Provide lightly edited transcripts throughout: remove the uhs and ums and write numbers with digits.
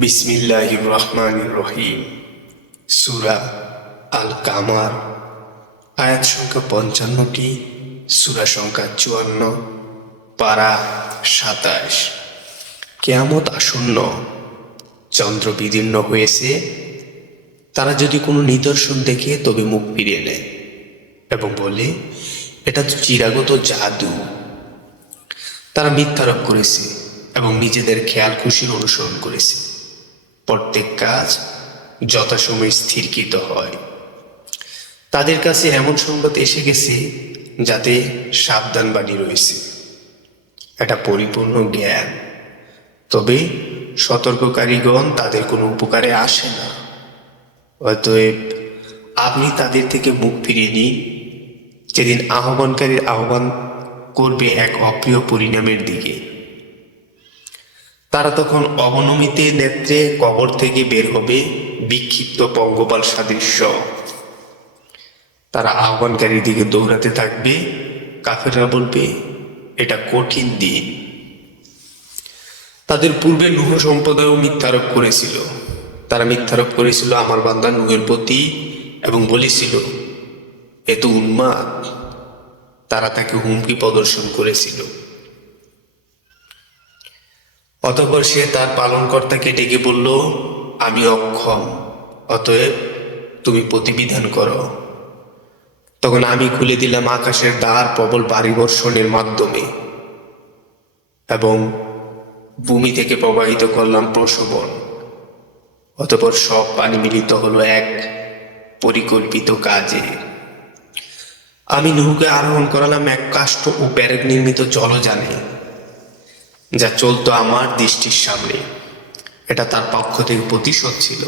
বিসমিল্লাহির রহমানির রহিম। সূরা আল কামার, আয়াত সংখ্যা ৫৫টি, সূরা সংখ্যা ৫৪, পারা ২৭। কিয়ামত আসন্ন, চন্দ্র বিদীর্ণ হয়েছে। তারা যদি কোনো নিদর্শন দেখে তবে মুখ ফিরিয়ে নেয় এবং বলে, এটা তো চিরাগত জাদু। তারা মিথ্যারোপ করেছে এবং নিজেদের খেয়াল খুশির অনুসরণ করেছে। প্রত্যেক কাজ যথাসময়ে স্থিরকৃত হয়। তাদের কাছে এমন সংবাদ এসে গেছে যাতে সাবধানবাণী রয়েছে, এটা পরিপূর্ণ জ্ঞান। তবে সতর্ককারীগণ তাদের কোনো উপকারে আসে না। অতএব আপনি তাদের থেকে মুখ ফিরিয়ে নিন। যেদিন আহ্বানকারীর আহ্বান করবে এক অপ্রিয় পরিণামের দিকে, তারা তখন অবনমিতে নেত্রে কবর থেকে বের হবে, বিক্ষিপ্ত পঙ্গপাল সাদৃশ্য। তারা আহ্বানকারীর দিকে দৌড়াতে থাকবে। কাফেররা বলবে, এটা কঠিন দিন। তাদের পূর্বে নূহ সম্প্রদায়ও মিথ্যারোপ করেছিল। তারা মিথ্যারোপ করেছিল আমার বান্দা নূহের প্রতি এবং বলেছিল, এ তো উন্মাদ। তারা তাকে হুমকি প্রদর্শন করেছিল। অতঃপর সে তার পালনকর্তাকে ডেকে বলল, আমি অক্ষম, অতএব তুমি প্রতিবিধান করো। তখন আমি খুলে দিলাম আকাশের দ্বার প্রবল বাড়ি বর্ষণের মাধ্যমে এবং ভূমি থেকে প্রবাহিত করলাম প্রশোভন। অতঃপর সব পানি মিলিত হলো এক পরিকল্পিত কাজে। আমি নূহকে আরোহণ করালাম এক কাষ্ঠ ও প্যারেক নির্মিত জলযানে, যা চলতো আমার দৃষ্টির সামনে। এটা তার পক্ষ থেকে প্রতিশোধ ছিল,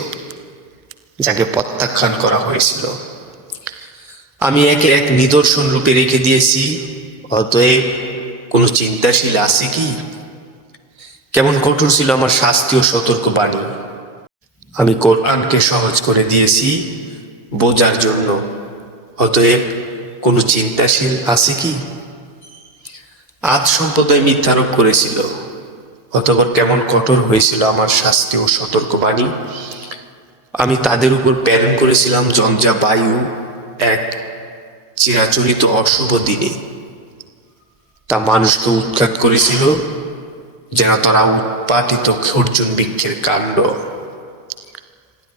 যাকে প্রত্যাখ্যান করা হয়েছিল। আমি একে এক নিদর্শন রূপে রেখে দিয়েছি। অতএব কোনো চিন্তাশীল আছে কি? কেমন কঠোর ছিল আমার শাস্তি ও সতর্ক বাণী। আমি কোরআনকে সহজ করে দিয়েছি বোঝার জন্য। অতএব কোনো চিন্তাশীল আছে কি? আদ সম্প্রদায় মিথ্যারোপ করেছিল। অতঃপর কেমন কঠোর হয়েছিল আমার শাস্তি ও সতর্কবাণী। আমি তাদের উপর প্রেরণ করেছিলাম ঝঞ্ঝা বায়ু এক চিরাচরিত অশুভ দিনে। তা মানুষকে উৎখাত করেছিল যেন তারা উৎপাটিত খর্জুন বৃক্ষের কাণ্ড।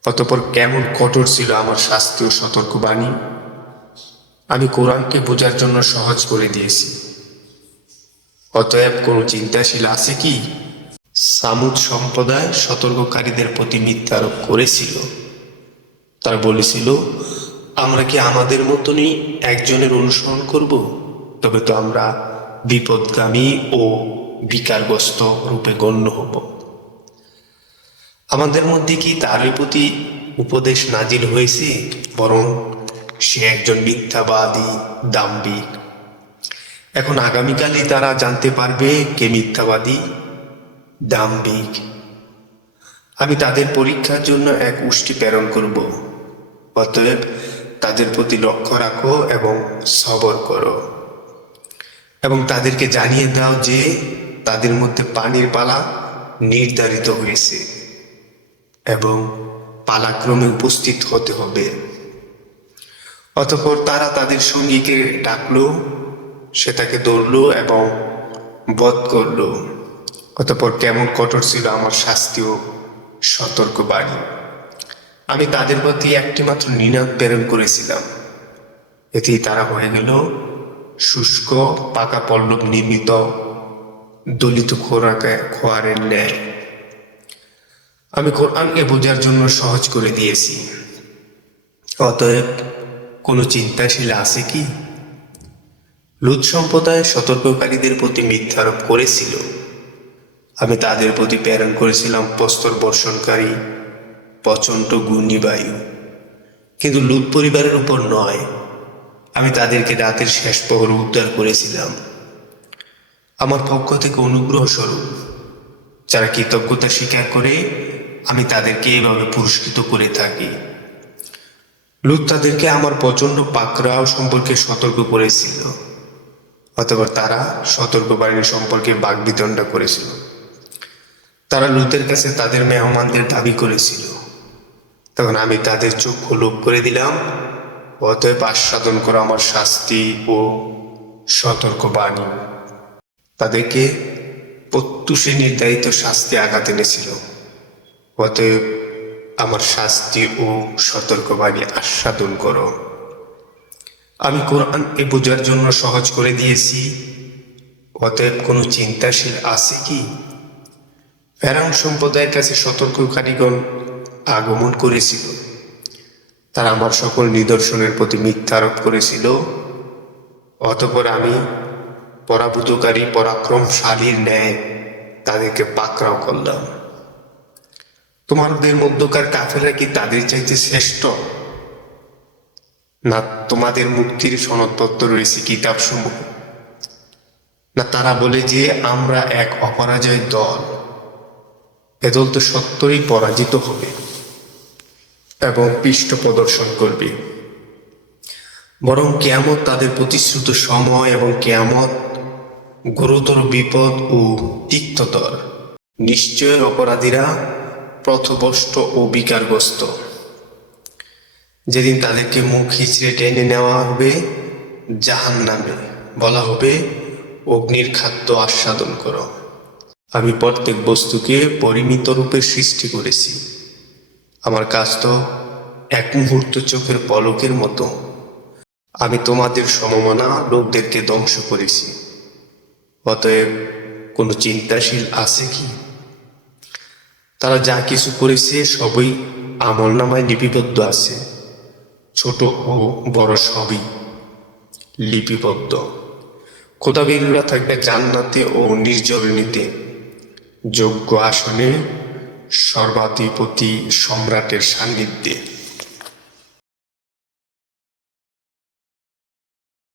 অতঃপর কেমন কঠোর ছিল আমার শাস্তি ও সতর্কবাণী। আমি কোরআনকে বোঝার জন্য সহজ করে দিয়েছি। অতএব কোনো চিন্তাশীল আছে কি? সামুদ সম্প্রদায় সতর্ককারীদের প্রতি মিথ্যারোপ করেছিল। তারা বলেছিল, আমরা কি আমাদের মতনই একজনের অনুসরণ করব? তবে তো আমরা বিপদগামী ও বিকারগ্রস্ত রূপে গণ্য হব। আমাদের মধ্যে কি তারই প্রতি উপদেশ নাজিল হয়েছে? বরং সে একজন মিথ্যাবাদী, দাম্ভিক। এখন আগামীকালই তারা জানতে পারবে কে মিথ্যাবাদী, দাম্ভিক। আমি তাদের পরীক্ষার জন্য এক উষ্টি প্রেরণ করব। অতএব তাদের প্রতি লক্ষ্য রাখো এবং সবর করো এবং তাদেরকে জানিয়ে দাও যে তাদের মধ্যে পানির পালা নির্ধারিত হয়েছে এবং পালাক্রমে উপস্থিত হতে হবে। অতঃপর তারা তাদের সঙ্গীকে ডাকলো, সে তাকে ধরল এবং বধ করল। অতঃপর কেমন কঠোর ছিল আমার শাস্তি ও সতর্কবাণী। আমি তাদের প্রতি একটি মাত্র নিনাদ প্রেরণ করেছিলাম। এতেই তারা হয়ে গেল শুষ্ক পাকা পল্লব নির্মিত দলিত খোয়ারের ন্যায়। আমি কোরআনকে বোঝার জন্য সহজ করে দিয়েছি। অতএব কোনো চিন্তাশীল আছে কি? লূত সম্প্রদায় সতর্ককারীদের প্রতি মিথ্যারোপ করেছিল। আমি তাদের প্রতি প্রেরণ করেছিলাম প্রস্তর বর্ষণকারী প্রচণ্ড ঘূর্ণিবায়ু, কিন্তু লূত পরিবারের উপর নয়। আমি তাদেরকে রাতের শেষ প্রহরে উদ্ধার করেছিলাম আমার পক্ষ থেকে অনুগ্রহ স্বরূপ। যারা কৃতজ্ঞতা স্বীকার করে আমি তাদেরকে এভাবে পুরস্কৃত করে থাকি। লূত তাদেরকে আমার প্রচণ্ড পাকড়াও সম্পর্কে সতর্ক করেছিল। অতঃপর তারা সতর্কবাণী সম্পর্কে বাগবিতণ্ডা করেছিল। তারা লূতের কাছে তাদের মেহমানদের দাবি করেছিল। তখন আমি তাদের চক্ষু লোপ করে দিলাম। অতএব আস্বাদন করো আমার শাস্তি ও সতর্ক বাণী। তাদেরকে প্রত্যুষে নির্ধারিত শাস্তি আঘাত এনেছিল। অতএব আমার শাস্তি ও সতর্কবাণী আস্বাদন করো। আমি কোরআন বোঝার জন্য সহজ করে দিয়েছি। অতএব কোনো চিন্তাশীল আছে কি? ফেরাউন সম্প্রদায়ের কাছে সতর্ককারীগণ আগমন করেছিল। তারা আমার সকল নিদর্শনের প্রতি মিথ্যা আরোপ করেছিল। অতঃপর আমি পরাভূতকারী পরাক্রমশালীর ন্যায় তাদেরকে পাকড়াও করলাম। তোমাদের মধ্যকার কাফেররা কি তাদের চাইতে শ্রেষ্ঠ? না তোমাদের মুক্তির সনদপত্র রয়েছে কিতাবসমূহ? না তারা বলে যে আমরা এক অপরাজয় দল। এ দল তো সত্যই পরাজিত হবে এবং পৃষ্ঠ প্রদর্শন করবে। বরং কিয়ামত তাদের প্রতিশ্রুত সময় এবং কিয়ামত গুরুতর বিপদ ও তিক্ততর। নিশ্চয় অপরাধীরা পথভ্রষ্ট ও বিকারগ্রস্ত। যেদিন তাদেরকে মুখ হিচড়ে টেনে নেওয়া হবে জাহান্নামে, বলা হবে অগ্নির খাদ্য আস্বাদন করো। আমি প্রত্যেক বস্তুকে পরিমিত রূপে সৃষ্টি করেছি। আমার কাজ তো এক মুহূর্ত চোখের পলকের মতো। আমি তোমাদের সমমনা লোকদেরকে ধ্বংস করেছি। অতএব কোনো চিন্তাশীল আছে কি? তারা যা কিছু করেছে সবই আমলনামায় লিপিবদ্ধ আছে। ছোট ও বড় সবই লিপিবদ্ধ। খোদাবীররা থাকবে জান্নাতে ও নির্জরণীতে, যোগ্য আসনে, সর্বাধিপতি সম্রাটের সান্নিধ্যে।